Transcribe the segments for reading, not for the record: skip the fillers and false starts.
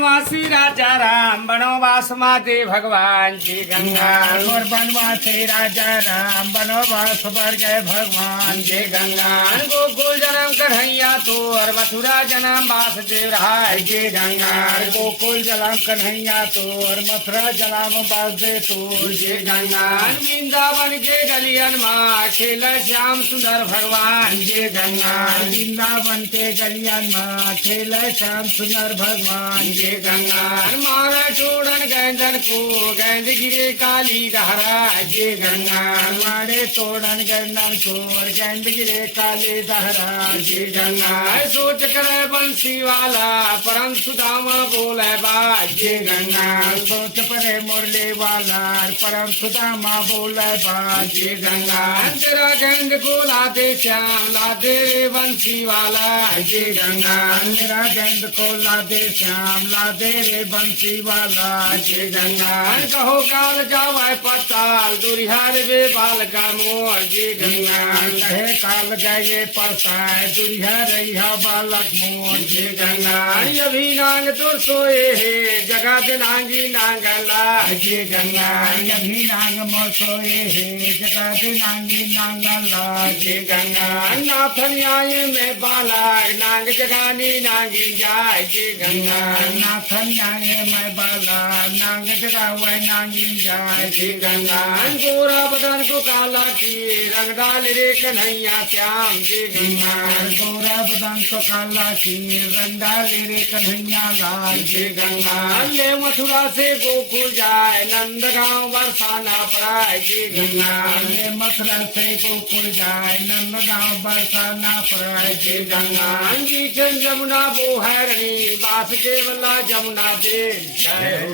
बनवासी राजा राम बनवास माते भगवान जी गंगा और बनवासी राजा राम बनवास पर गए भगवान जी गंगा गोकुल जन्म कन्हैया तो और मथुरा जन्म वासुदेव राय जी गंगा गोकुल जलाम कन्हैया तो और मथुरा जलाम बासदे तो जी गंगा वृंदावन के गलियन माँ खेल श्याम सुंदर भगवान जी गंगा वृंदावन के गलियान माँ खेल श्याम सुंदर भगवान जी गंगा मारा चूड़न गैंदन को गैंद गिरे काली दहरा जी गंगा मारे तोड़न गंडन चोर गेंद गिरे काले दहरा जी गंगा सोच करे बंसी वाला परम सुदामा बोले बाज जी गंगा सोच परे मुरली वाला परम सुदामा बोले बाज जी गंगा तेरा गेंद को लादे श्याम लादे रे बंसी वाला जी गंगा मेरा गेंद को लादे श्याम लादे रे बंसी वाला जी गंगा कहो काल जावाय पताल दुरिहार वे बाल का मोर जी गंगा कहे काल गए पसाए दुरिया रहा बालक मोर जी गंगा अभी नांग तो सोए है जगा दे नांगी नांगला जी गंगा अभी नांग मोर सोए है जगा दे नांगी नांगला जी गंगा नाथन आए में बाला नांग जगानी नांगी जाय जी गंगा नाथन आए मैं बाला नांग जगा हुआ नांगी जाए जी गंगा गोरा बदन को काला की रंग डाल रे कन्हैया श्याम जी गंगा गोरा बदन तो काला की रंगा रे कन्हैया लाल जी गंगा ले मथुरा से गोकुल जाए नंद गाँव बरसाना पराय जी गंगा ये मथुरा से गोकुल जाए नंद गाँव बरसाना पर जी गंगा जी चंद जमुना बोहरणी वासुदेवला जमुना दे जय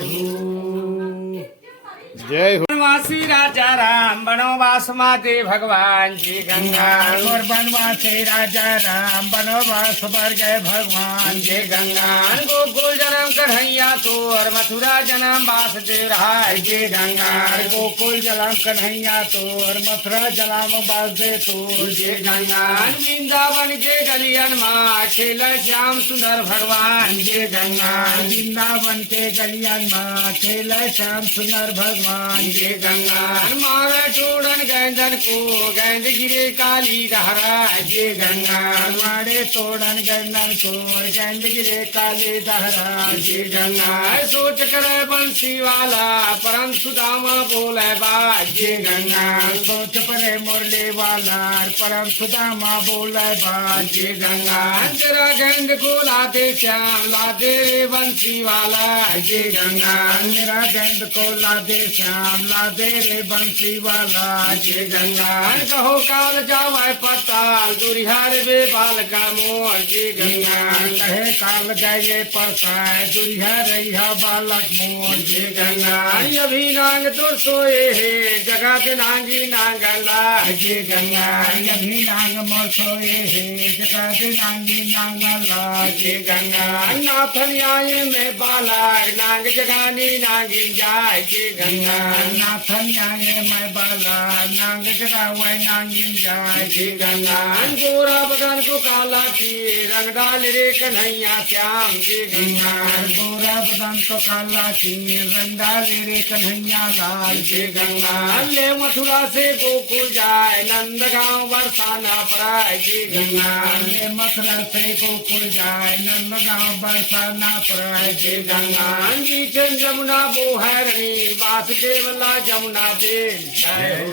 जय हो बनवासी राजा राम बनवास माते भगवान जी गंगा और बनवासी राजा राम बनवास पर गए भगवान जी गंगा गोकुल जन्म कन्हैया तो और मथुरा जन्म वासुदेव राय जी गंगा गोकुल जलाम कन्हैया तो और मथुरा जलाम बासदे तो जी गंगा वृंदावन के गलियन माँ खेल श्याम सुंदर भगवान जी गंगा वृंदावन के गलियान माँ खेल श्याम सुंदर भगवान जी गंगा मारा चूड़न गैंदन को गैंद गिरे काली दहरा जी गंगा मारे तोड़न गंडन चोर गेंद गिरे काले दहरा जी गंगा सोच करे बंसी वाला परम सुदामा बोले बाज जी गंगा सोच परे मुरली वाला परम सुदामा बोले बाज जी गंगा तेरा गेंद को लादे श्याम लादे रे बंसी वाला जी गंगा मेरा गेंद को लादे श्याम लादे रे बंसी वाला जी गंगा कहो काल जावाय पताल दुरिहार वे बाल का मोर जी गंगा कहे काल गए पसाए दुरिया रहा बालक मोर जी गंगा अभी नांग तो सोए है जगा दे नांगी नांगला जी गंगा अभी नांग मोर सोए है जगा दे नांगी नांगला जी गंगा नाथन आए में बाला नांग जगानी नांगी जाय जी गंगा नाथन आए मैं बाला नांग जगा हुआ नांगी जाए जी गंगा गोरा बदन को काला की रंग डाल रे कन्हैया श्याम जी गंगा गोरा बदन तो काला की रंगा रे कन्हैया लाल जी गंगा ले मथुरा से गोकुल जाए नंद गाँव बरसाना पराय जी गंगा ये मथुरा से गोकुल जाए नंद गाँव बरसाना पर जी गंगा जी चंद जमुना बोहरणी वासुदेवला जमुना दे जय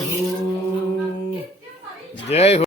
जय हो।